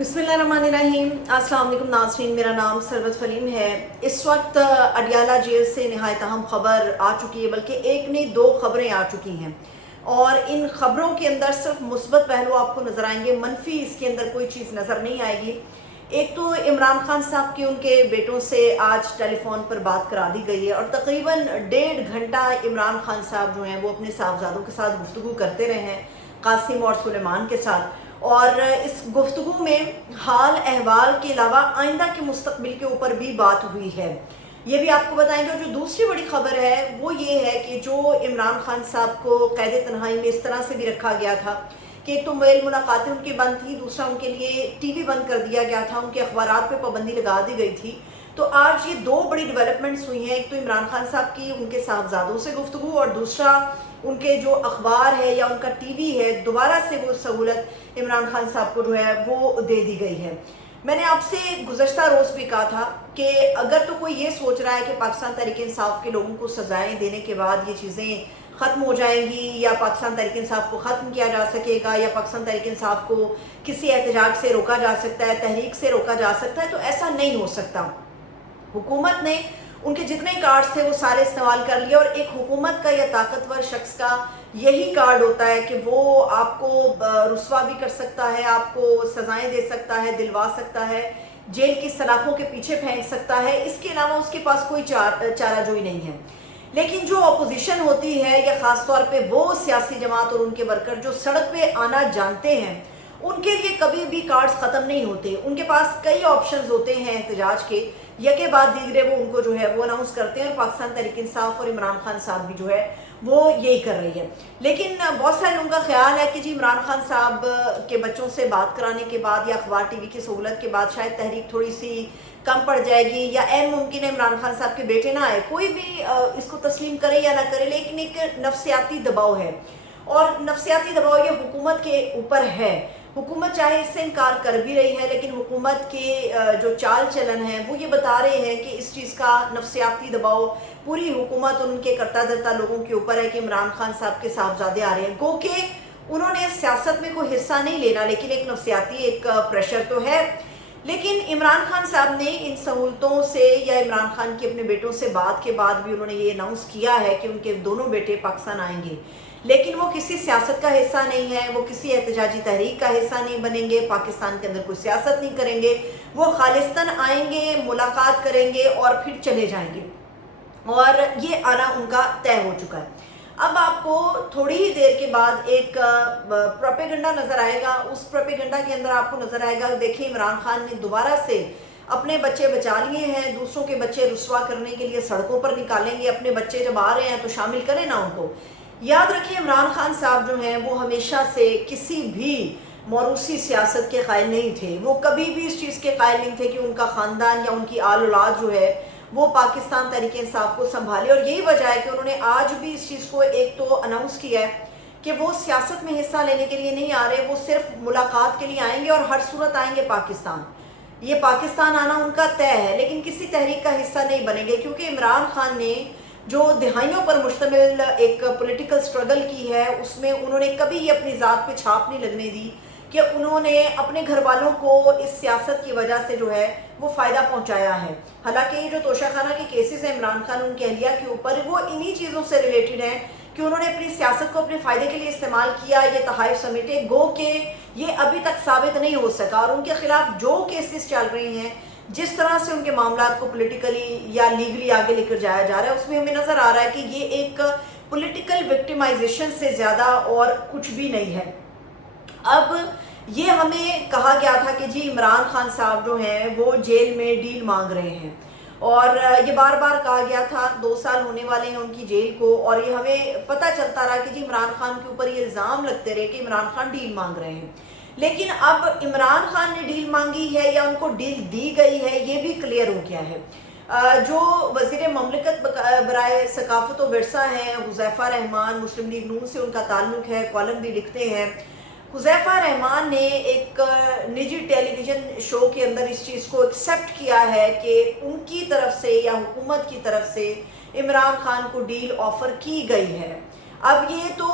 बिस्मिल्लाहिर्रहमानिर्रहीम। अस्सलाम वालेकुम नाज़रीन, मेरा नाम सरवत फलीम है। इस वक्त अडियाला जेल से नहायत अहम खबर आ चुकी है, बल्कि एक नहीं दो खबरें आ चुकी हैं और इन खबरों के अंदर सिर्फ मुस्बत पहलू आपको नज़र आएंगे, मनफी इसके अंदर कोई चीज़ नज़र नहीं आएगी। एक तो इमरान खान साहब की उनके बेटों से आज टेलीफोन पर बात करा दी गई है और तकरीबन 1.5 घंटा इमरान खान साहब जो हैं वो अपने साहबजादों के साथ गुफ्तगू करते रहे हैं, कासिम और सुलेमान के साथ। और इस गुफ्तगू में हाल अहवाल के अलावा आइंदा के मुस्तकबिल के ऊपर भी बात हुई है। ये भी आपको बताएंगे। और जो दूसरी बड़ी खबर है वो ये है कि जो इमरान खान साहब को कैद तन्हाई में इस तरह से भी रखा गया था कि एक तो मेल मुलाकातें उनकी बंद थी, दूसरा उनके लिए टीवी बंद कर दिया गया था, उनके अखबारात पे पाबंदी लगा दी गई थी। तो आज ये दो बड़ी डेवलपमेंट्स हुई हैं, एक तो इमरान खान साहब की उनके साहबजादों से गुफ्तगू और दूसरा उनके जो अखबार है या उनका टीवी है, दोबारा से वो सहूलत इमरान खान साहब को जो है वो दे दी गई है। मैंने आपसे गुज़श्ता रोज़ भी कहा था कि अगर तो कोई ये सोच रहा है कि पाकिस्तान तहरीक इंसाफ के लोगों को सजाएं देने के बाद ये चीज़ें ख़त्म हो जाएंगी या पाकिस्तान तहरीक इंसाफ को ख़त्म किया जा सकेगा या पाकिस्तान तहरीक इंसाफ को किसी एहतजाज से रोका जा सकता है, तहरीक से रोका जा सकता है, तो ऐसा नहीं हो सकता। हुकूमत ने उनके जितने कार्ड्स थे वो सारे इस्तेमाल कर लिए और एक हुकूमत का या ताकतवर शख्स का यही कार्ड होता है कि वो आपको रुस्वा भी कर सकता है, आपको सजाएं दे सकता है, दिलवा सकता है, जेल की सलाखों के पीछे फेंक सकता है। इसके अलावा उसके पास कोई चाराजोई नहीं है। लेकिन जो अपोजिशन होती है या ख़ास तौर पे वो सियासी जमात और उनके वर्कर जो सड़क पे आना जानते हैं, उनके लिए कभी भी कार्ड्स ख़त्म नहीं होते। उनके पास कई ऑप्शंस होते हैं एहतजाज के, यके बाद दीगरे वो उनको जो है वो अनाउंस करते हैं और पाकिस्तान तहरीक इंसाफ और इमरान खान साहब भी जो है वो यही कर रही है। लेकिन बहुत सारे लोगों का ख्याल है कि जी इमरान खान साहब के बच्चों से बात कराने के बाद या अखबार टीवी की सहूलत के बाद शायद तहरीक थोड़ी सी कम पड़ जाएगी या ऐन मुमकिन है इमरान खान साहब के बेटे ना आए। कोई भी इसको तस्लीम करे या ना करे, लेकिन एक नफसियाती दबाव है और नफसियाती दबाव ये हुकूमत के ऊपर है। हुकूमत चाहे इससे इनकार कर भी रही है, लेकिन हुकूमत के जो चाल चलन है वो ये बता रहे हैं कि इस चीज़ का नफसियाती दबाव पूरी हुकूमत और उनके करता धरता लोगों के ऊपर है कि इमरान खान साहब के साहबजादे आ रहे हैं। गो के उन्होंने सियासत में कोई हिस्सा नहीं लेना, लेकिन एक नफसियाती एक प्रेशर तो है। लेकिन इमरान खान साहब ने इन सहूलतों से या इमरान खान के अपने बेटों से बात के बाद भी उन्होंने ये अनाउंस किया है कि उनके दोनों बेटे पाकिस्तान आएंगे, लेकिन वो किसी सियासत का हिस्सा नहीं है, वो किसी एहतजाजी तहरीक का हिस्सा नहीं बनेंगे, पाकिस्तान के अंदर कोई सियासत नहीं करेंगे। वो खालिस्तान आएंगे, मुलाकात करेंगे और फिर चले जाएंगे और ये आना उनका तय हो चुका है। अब आपको थोड़ी ही देर के बाद एक प्रोपेगेंडा नज़र आएगा। उस प्रोपेगेंडा के अंदर आपको नज़र आएगा, देखिए इमरान खान ने दोबारा से अपने बच्चे बचा लिए हैं, दूसरों के बच्चे रुस्वा करने के लिए सड़कों पर निकालेंगे। अपने बच्चे जब आ रहे हैं तो शामिल करें ना उनको। याद रखिए इमरान खान साहब जो हैं वो हमेशा से किसी भी मौरूसी सियासत के कायल नहीं थे। वो कभी भी इस चीज़ के कायल नहीं थे कि उनका ख़ानदान या उनकी आल औलाद जो है वो पाकिस्तान तहरीक इंसाफ को संभाले। और यही वजह है कि उन्होंने आज भी इस चीज़ को एक तो अनाउंस किया है कि वो सियासत में हिस्सा लेने के लिए नहीं आ रहे, वो सिर्फ मुलाकात के लिए आएंगे और हर सूरत आएंगे पाकिस्तान। ये पाकिस्तान आना उनका तय है, लेकिन किसी तहरीक का हिस्सा नहीं बनेंगे, क्योंकि इमरान खान ने जो दिहाइयों पर मुश्तमिल एक पॉलिटिकल स्ट्रगल की है उसमें उन्होंने कभी ये अपनी ज़ात पे छाप नहीं लगने दी कि उन्होंने अपने घर वालों को इस सियासत की वजह से जो है वो फ़ायदा पहुंचाया है। हालांकि ये जो तोशाखाना के केसेस हैं इमरान खान उनकी अहलिया के ऊपर, वो इन्हीं चीज़ों से रिलेटेड हैं कि उन्होंने अपनी सियासत को अपने फ़ायदे के लिए इस्तेमाल किया, ये तहाइफ समेटे। गो के ये अभी तक साबित नहीं हो सका और उनके खिलाफ जो केसेस चल रहे हैं, जिस तरह से उनके मामलात को पॉलिटिकली या लीगली आगे लेकर जाया जा रहा है, उसमें हमें नज़र आ रहा है कि ये एक पॉलिटिकल विक्टिमाइजेशन से ज़्यादा और कुछ भी नहीं है। अब ये हमें कहा गया था कि जी इमरान खान साहब जो हैं वो जेल में डील मांग रहे हैं और ये बार बार कहा गया था। 2 साल होने वाले हैं उनकी जेल को और ये हमें पता चलता रहा कि जी इमरान खान के ऊपर ये इल्ज़ाम लगते रहे कि इमरान खान डील मांग रहे हैं। लेकिन अब इमरान खान ने डील मांगी है या उनको डील दी गई है ये भी क्लियर हो गया है। जो वज़ीर ममलिकत बराए सकाफ़त व विरसा हैं हुज़ैफ़ा रहमान, मुस्लिम लीग नून से उनका ताल्लुक़ है, कॉलम भी लिखते हैं। हुज़ैफ़ा रहमान ने एक निजी टेलीविज़न शो के अंदर इस चीज़ को एक्सेप्ट किया है कि उनकी तरफ से या हुकूमत की तरफ से इमरान खान को डील ऑफ़र की गई है। अब ये तो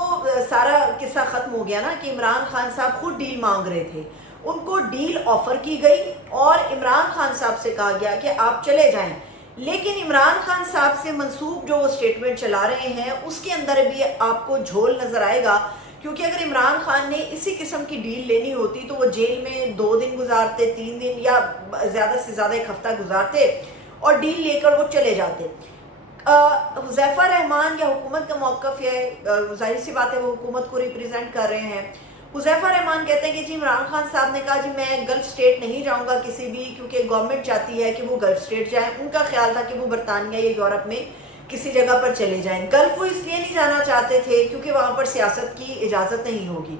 सारा किस्सा ख़त्म हो गया ना कि इमरान खान साहब खुद डील मांग रहे थे। ان کو ڈیل آفر کی گئی اور عمران خان صاحب سے کہا گیا کہ آپ چلے جائیں. لیکن عمران خان صاحب سے منسوب جو وہ اسٹیٹمنٹ چلا رہے ہیں اس کے اندر بھی آپ کو جھول نظر آئے گا، کیونکہ اگر عمران خان نے اسی قسم کی ڈیل لینی ہوتی تو وہ جیل میں 2 دن گزارتے، 3 دن یا زیادہ سے زیادہ 1 ہفتہ گزارتے اور ڈیل لے کر وہ چلے جاتے. حذیفہ رحمان یا حکومت کا موقف ہے، ظاہر سی بات ہے وہ حکومت کو ریپریزنٹ کر رہے ہیں. حذیفہ رحمان کہتے ہیں کہ جی عمران خان صاحب نے کہا جی میں گلف اسٹیٹ نہیں جاؤں گا کسی بھی، کیونکہ گورنمنٹ چاہتی ہے کہ وہ گلف اسٹیٹ جائیں. ان کا خیال تھا کہ وہ برطانیہ یا یورپ میں کسی جگہ پر چلے جائیں. گلف وہ اس لیے نہیں جانا چاہتے تھے کیونکہ وہاں پر سیاست کی اجازت نہیں ہوگی.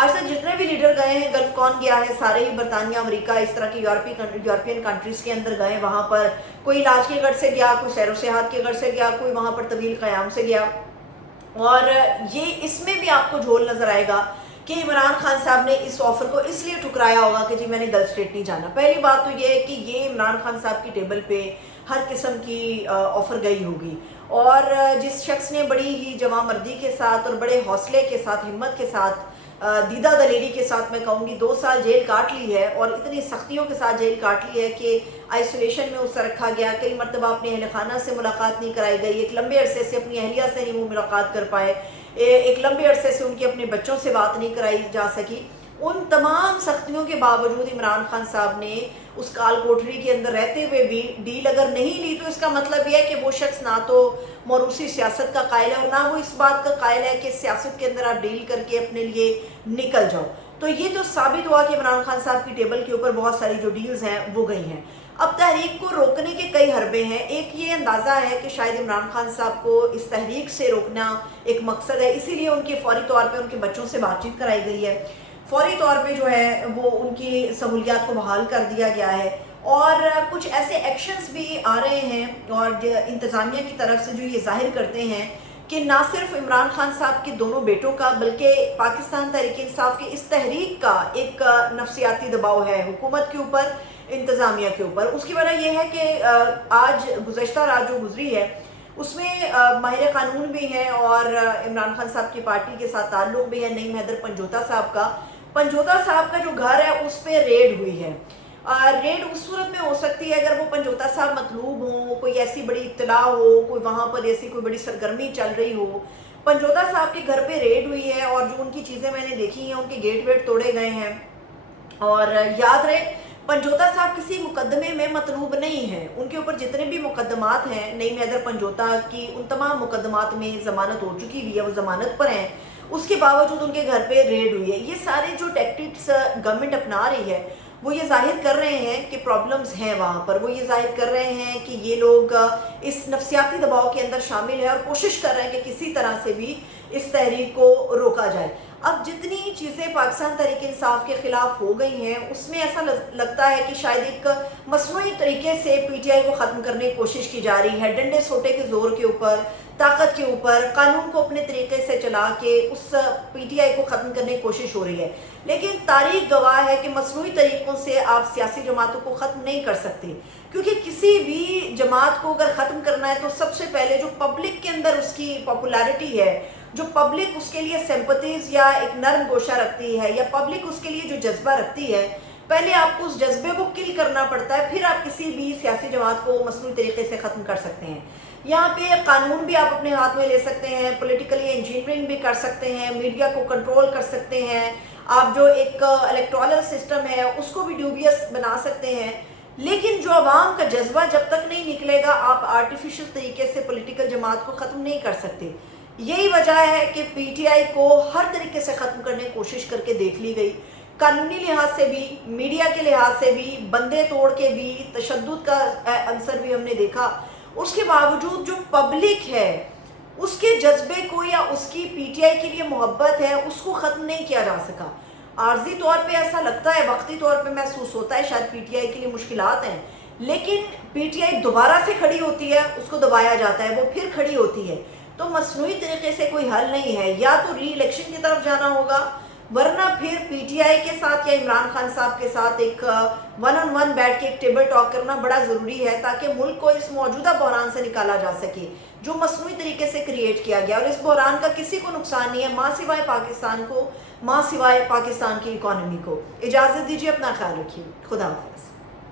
آج تک جتنے بھی لیڈر گئے ہیں گلف کون گیا ہے؟ سارے ہی برطانیہ، امریکہ، اس طرح کی یورپین کنٹریز کے اندر گئے. وہاں پر کوئی علاج کے غرض سے گیا، کوئی سیر و سیاحت کے غرض سے گیا، کوئی وہاں پر طویل قیام سے گیا. اور یہ اس میں بھی آپ کو جھول نظر آئے گا کہ عمران خان صاحب نے اس آفر کو اس لیے ٹھکرایا ہوگا کہ جی میں نے گلف اسٹیٹ نہیں جانا. پہلی بات تو یہ ہے کہ یہ عمران خان صاحب کی ٹیبل پہ ہر قسم کی آفر گئی ہوگی، اور جس شخص نے بڑی ہی جواں مردی کے ساتھ اور بڑے حوصلے کے ساتھ، ہمت کے ساتھ، دیدہ دلیری کے ساتھ میں کہوں گی 2 سال جیل کاٹ لی ہے، اور اتنی سختیوں کے ساتھ جیل کاٹ لی ہے کہ آئسولیشن میں اسے رکھا گیا، کئی مرتبہ اپنے اہل خانہ سے ملاقات نہیں کرائی گئی، ایک لمبے عرصے سے اپنی اہلیہ سے نہیں وہ ملاقات کر پائے، ایک لمبے عرصے سے ان کے اپنے بچوں سے بات نہیں کرائی جا سکی. ان تمام سختیوں کے باوجود عمران خان صاحب نے اس کال کوٹری کے اندر رہتے ہوئے بھی ڈیل اگر نہیں لی تو اس کا مطلب یہ ہے کہ وہ شخص نہ تو موروثی سیاست کا قائل ہے اور نہ وہ اس بات کا قائل ہے کہ سیاست کے اندر آپ ڈیل کر کے اپنے لیے نکل جاؤ. تو یہ تو ثابت ہوا کہ عمران خان صاحب کی ٹیبل کے اوپر بہت ساری جو ڈیلز ہیں وہ گئی ہیں. اب تحریک کو روکنے کے کئی حربے ہیں. ایک یہ اندازہ ہے کہ شاید عمران خان صاحب کو اس تحریک سے روکنا ایک مقصد ہے، اسی لیے ان کے فوری طور پہ ان کے بچوں سے بات چیت کرائی گئی ہے، فوری طور پہ جو ہے وہ ان کی سہولیات کو بحال کر دیا گیا ہے. اور کچھ ایسے ایکشنز بھی آ رہے ہیں اور انتظامیہ کی طرف سے جو یہ ظاہر کرتے ہیں کہ نہ صرف عمران خان صاحب کے دونوں بیٹوں کا بلکہ پاکستان تحریک انصاف کی اس تحریک کا ایک نفسیاتی دباؤ ہے حکومت کے اوپر، انتظامیہ کے اوپر. اس کی وجہ یہ ہے کہ آج گزشتہ رات جو گزری ہے اس میں ماہر قانون بھی ہیں اور عمران خان صاحب کی پارٹی کے ساتھ تعلق بھی ہے نعیم حیدر پنجوتا صاحب کا. پنجوتا صاحب کا جو گھر ہے اس پہ ریڈ ہوئی ہے. ریڈ اس صورت میں ہو سکتی ہے اگر وہ پنجوتا صاحب مطلوب ہوں، کوئی ایسی بڑی اطلاع ہو، کوئی وہاں پر ایسی کوئی بڑی سرگرمی چل رہی ہو. پنجوتا صاحب کے گھر پہ ریڈ ہوئی ہے اور جو ان کی چیزیں میں نے دیکھی ہیں ان کے گیٹ ویٹ توڑے گئے ہیں. اور یاد رہے پنجوتا صاحب کسی مقدمے میں مطلوب نہیں ہیں، ان کے اوپر جتنے بھی مقدمات ہیں نعیم حیدر پنجوتا کی ان تمام مقدمات میں ضمانت ہو چکی ہوئی ہے، وہ ضمانت پر ہیں. اس کے باوجود ان کے گھر پہ ریڈ ہوئی ہے. یہ سارے جو ٹیکٹکس گورنمنٹ اپنا رہی ہے وہ یہ ظاہر کر رہے ہیں کہ پرابلمز ہیں وہاں پر، وہ یہ ظاہر کر رہے ہیں کہ یہ لوگ اس نفسیاتی دباؤ کے اندر شامل ہیں اور کوشش کر رہے ہیں کہ کسی طرح سے بھی اس تحریک کو روکا جائے. اب جتنی چیزیں پاکستان تحریک انصاف کے خلاف ہو گئی ہیں اس میں ایسا لگتا ہے کہ شاید ایک مصنوعی طریقے سے پی ٹی آئی کو ختم کرنے کی کوشش کی جا رہی ہے، ڈنڈے سوٹے کے زور کے اوپر، طاقت کے اوپر، قانون کو اپنے طریقے سے چلا کے اس پی ٹی آئی کو ختم کرنے کی کوشش ہو رہی ہے. لیکن تاریخ گواہ ہے کہ مصنوعی طریقوں سے آپ سیاسی جماعتوں کو ختم نہیں کر سکتے، کیونکہ کسی بھی جماعت کو اگر ختم کرنا ہے تو سب سے پہلے جو پبلک کے اندر اس کی پاپولیرٹی ہے، جو پبلک اس کے لیے سمپتیز یا ایک نرم گوشہ رکھتی ہے یا پبلک اس کے لیے جو جذبہ رکھتی ہے، پہلے آپ کو اس جذبے کو کل کرنا پڑتا ہے، پھر آپ کسی بھی سیاسی جماعت کو مصنوعی طریقے سے ختم کر سکتے ہیں. یہاں پہ قانون بھی آپ اپنے ہاتھ میں لے سکتے ہیں، پولیٹیکلی انجینئرنگ بھی کر سکتے ہیں، میڈیا کو کنٹرول کر سکتے ہیں، آپ جو ایک الیکٹورل سسٹم ہے اس کو بھی ڈیوبیس بنا سکتے ہیں. لیکن جو عوام کا جذبہ جب تک نہیں نکلے گا آپ آرٹیفیشل طریقے سے پولیٹیکل جماعت کو ختم نہیں کر سکتے. یہی وجہ ہے کہ پی ٹی آئی کو ہر طریقے سے ختم کرنے کی کوشش کر کے دیکھ لی گئی، قانونی لحاظ سے بھی، میڈیا کے لحاظ سے بھی، بندے توڑ کے بھی، تشدد کا عنصر بھی ہم نے دیکھا. اس کے باوجود جو پبلک ہے اس کے جذبے کو یا اس کی پی ٹی آئی کے لیے محبت ہے اس کو ختم نہیں کیا جا سکا. عارضی طور پہ ایسا لگتا ہے، وقتی طور پہ محسوس ہوتا ہے شاید پی ٹی آئی کے لیے مشکلات ہیں، لیکن پی ٹی آئی دوبارہ سے کھڑی ہوتی ہے، اس کو دبایا جاتا ہے، وہ پھر کھڑی ہوتی ہے. تو مصنوعی طریقے سے کوئی حل نہیں ہے، یا تو ری الیکشن کی طرف جانا ہوگا، ورنہ پھر پی ٹی آئی کے ساتھ یا عمران خان صاحب کے ساتھ ایک ون آن ون بیٹھ کے ایک ٹیبل ٹاک کرنا بڑا ضروری ہے تاکہ ملک کو اس موجودہ بحران سے نکالا جا سکے جو مصنوعی طریقے سے کریٹ کیا گیا. اور اس بحران کا کسی کو نقصان نہیں ہے ماں سوائے پاکستان کو. ماں سوائے پاکستان کی اکانومی کو. اجازت دیجیے، اپنا خیال رکھیے. خدا حافظ.